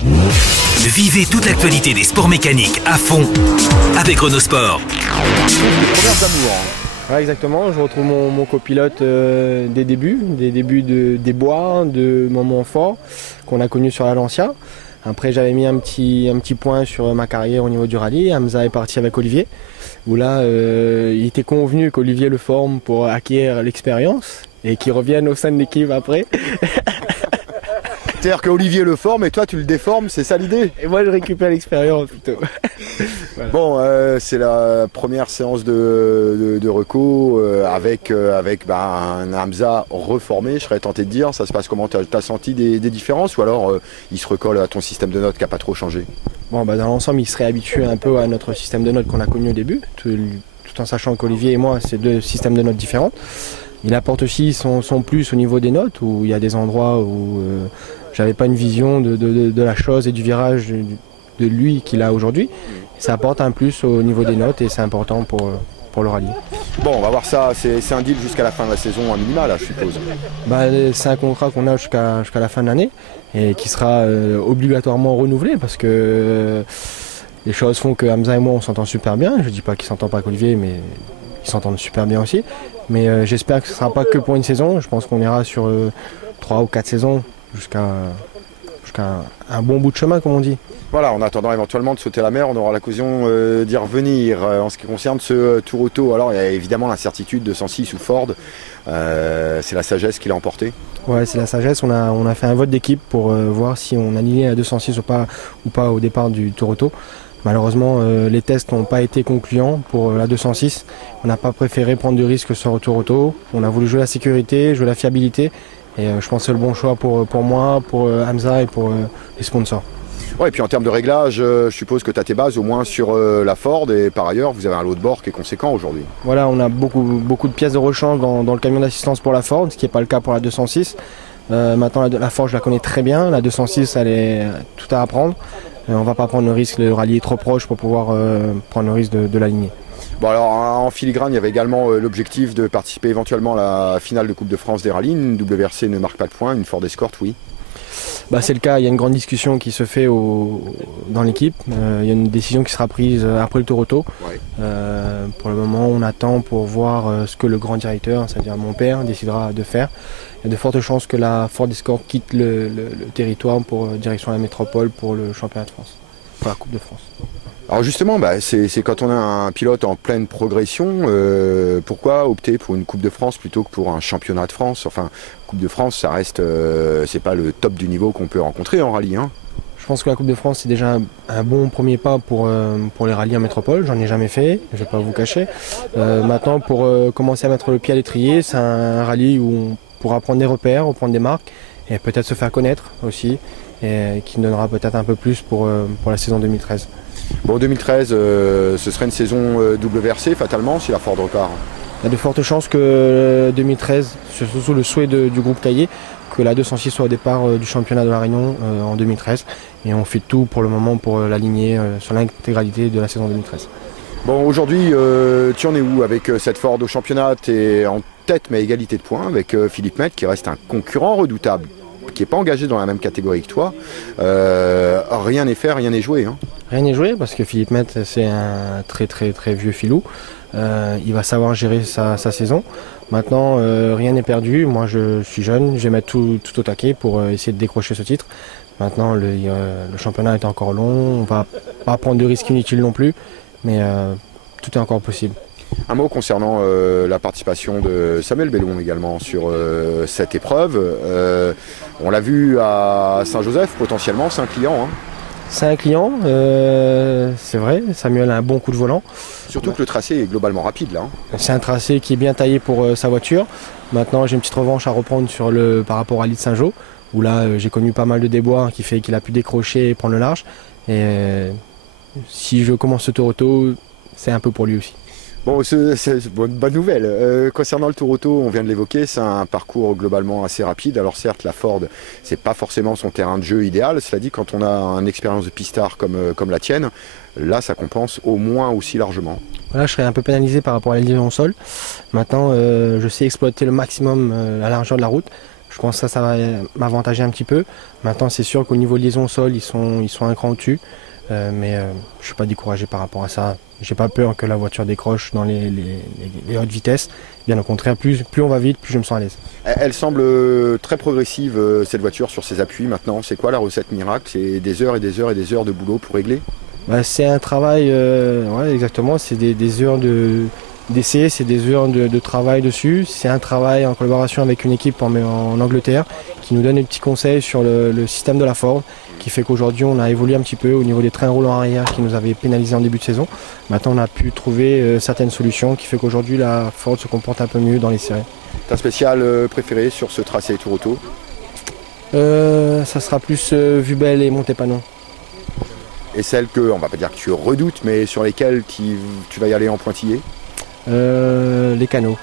Vivez toute l'actualité des sports mécaniques à fond avec Renault Sport. Les premières amours. Ouais, exactement, je retrouve mon copilote des débuts des bois, de moments forts qu'on a connus sur la Lancia. Après j'avais mis un petit point sur ma carrière au niveau du rallye. Hamza est parti avec Olivier, où là il était convenu qu'Olivier le forme pour acquérir l'expérience et qu'il revienne au sein de l'équipe après. C'est-à-dire qu'Olivier le forme et toi tu le déformes, c'est ça l'idée? Et moi je récupère l'expérience plutôt. Voilà. Bon, c'est la première séance de reco avec un Hamza reformé, je serais tenté de dire. Ça se passe comment? T'as senti des différences ou alors il se recolle à ton système de notes qui n'a pas trop changé? Bon, dans l'ensemble il serait habitué un peu à notre système de notes qu'on a connu au début, tout en sachant qu'Olivier et moi c'est deux systèmes de notes différents. Il apporte aussi son plus au niveau des notes, où il y a des endroits où j'avais pas une vision de la chose et du virage de lui qu'il a aujourd'hui. Ça apporte un plus au niveau des notes et c'est important pour le rallye. Bon, on va voir ça, c'est un deal jusqu'à la fin de la saison, un minima là je suppose. C'est un contrat qu'on a jusqu'à la fin de l'année et qui sera obligatoirement renouvelé parce que les choses font que Hamza et moi on s'entend super bien. Je dis pas qu'il s'entend pas avec Olivier, mais ils s'entendent super bien aussi. Mais j'espère que ce ne sera pas que pour une saison. Je pense qu'on ira sur 3 ou 4 saisons jusqu'à un bon bout de chemin, comme on dit. Voilà, en attendant éventuellement de sauter la mer, on aura l'occasion d'y revenir. En ce qui concerne ce Tour Auto, alors il y a évidemment l'incertitude de 106 ou Ford. C'est la sagesse qui l'a emporté. Ouais, c'est la sagesse. On a fait un vote d'équipe pour voir si on alignait la 206 ou pas au départ du Tour Auto. Malheureusement, les tests n'ont pas été concluants pour la 206. On n'a pas préféré prendre de risques sur le Tour Auto. On a voulu jouer la sécurité, jouer la fiabilité. Et je pense que c'est le bon choix pour moi, pour Hamza et pour les sponsors. Ouais, et puis en termes de réglage, je suppose que tu as tes bases au moins sur la Ford. Et par ailleurs, vous avez un lot de bord qui est conséquent aujourd'hui. Voilà, on a beaucoup de pièces de rechange dans le camion d'assistance pour la Ford, ce qui n'est pas le cas pour la 206. Maintenant, la Ford, je la connais très bien. La 206, elle est tout à apprendre. On ne va pas prendre le risque, le rallye est trop proche pour pouvoir prendre le risque de l'aligner. Bon alors en filigrane il y avait également l'objectif de participer éventuellement à la finale de Coupe de France des rallyes. Une WRC ne marque pas de points, une Ford Escort oui. C'est le cas, il y a une grande discussion qui se fait dans l'équipe. Il y a une décision qui sera prise après le Tour Auto. Ouais. Pour le moment on attend pour voir ce que le grand directeur, c'est-à-dire mon père, décidera de faire. Il y a de fortes chances que la Ford Escort quitte le territoire pour direction la métropole pour le championnat de France, pour la Coupe de France. Alors justement, c'est quand on a un pilote en pleine progression, pourquoi opter pour une Coupe de France plutôt que pour un championnat de France? Enfin, Coupe de France, ça reste, c'est pas le top du niveau qu'on peut rencontrer en rallye. Hein. Je pense que la Coupe de France c'est déjà un bon premier pas pour les rallyes en métropole. J'en ai jamais fait, je ne vais pas vous cacher. Maintenant, pour commencer à mettre le pied à l'étrier, c'est un rallye où on pourra prendre des repères, prendre des marques et peut-être se faire connaître aussi, et qui nous donnera peut-être un peu plus pour la saison 2013. Bon, 2013, ce serait une saison WRC fatalement si la Ford repart. Il y a de fortes chances que 2013, surtout le souhait du groupe Caillé, que la 206 soit au départ du championnat de la Réunion en 2013. Et on fait tout pour le moment pour l'aligner sur l'intégralité de la saison 2013. Bon, aujourd'hui, tu en es où avec cette Ford au championnat? Tu es en tête mais égalité de points avec Philippe Mett qui reste un concurrent redoutable, qui n'est pas engagé dans la même catégorie que toi. Rien n'est fait, rien n'est joué. Hein. Rien n'est joué parce que Philippe Mett c'est un très vieux filou. Il va savoir gérer sa saison. Maintenant, rien n'est perdu. Moi, je suis jeune, je vais mettre tout au taquet pour essayer de décrocher ce titre. Maintenant, le championnat est encore long. On va pas prendre de risques inutiles non plus, mais tout est encore possible. Un mot concernant la participation de Samuel Bellon également sur cette épreuve. On l'a vu à Saint-Joseph, potentiellement, c'est un client. Hein. C'est un client, c'est vrai. Samuel a un bon coup de volant. Surtout que le tracé est globalement rapide là. Hein. C'est un tracé qui est bien taillé pour sa voiture. Maintenant, j'ai une petite revanche à reprendre par rapport à l'île de Saint-Jean, où là, j'ai connu pas mal de déboires qui fait qu'il a pu décrocher et prendre le large. Et si je commence ce Tour Auto, c'est un peu pour lui aussi. Bon, c'est une bonne nouvelle. Concernant le Tour Auto, on vient de l'évoquer, c'est un parcours globalement assez rapide. Alors certes, la Ford, c'est pas forcément son terrain de jeu idéal. Cela dit, quand on a une expérience de pistard comme la tienne, là, ça compense au moins aussi largement. Voilà, je serais un peu pénalisé par rapport à la liaison au sol. Maintenant, je sais exploiter le maximum la largeur de la route. Je Je pense que ça va m'avantager un petit peu. Maintenant, c'est sûr qu'au niveau de liaison au sol, ils sont un cran au-dessus. Mais je ne suis pas découragé par rapport à ça. J'ai pas peur que la voiture décroche dans les hautes vitesses. Bien au contraire, plus on va vite, plus je me sens à l'aise. Elle semble très progressive, cette voiture, sur ses appuis maintenant. C'est quoi la recette miracle? C'est des heures et des heures et des heures de boulot pour régler? C'est un travail, ouais, exactement, c'est des heures d'essai, c'est des heures de travail dessus. C'est un travail en collaboration avec une équipe en Angleterre qui nous donne des petits conseils sur le système de la Ford, qui fait qu'aujourd'hui on a évolué un petit peu au niveau des trains roulants arrière qui nous avaient pénalisé en début de saison. Maintenant on a pu trouver certaines solutions qui fait qu'aujourd'hui la Ford se comporte un peu mieux dans les séries. Ta spéciale préférée sur ce tracé Tour Auto? Ça sera plus Vubel et Montepanon. Et celle que, on va pas dire que tu redoutes, mais sur lesquelles tu vas y aller en pointillé? Les canaux.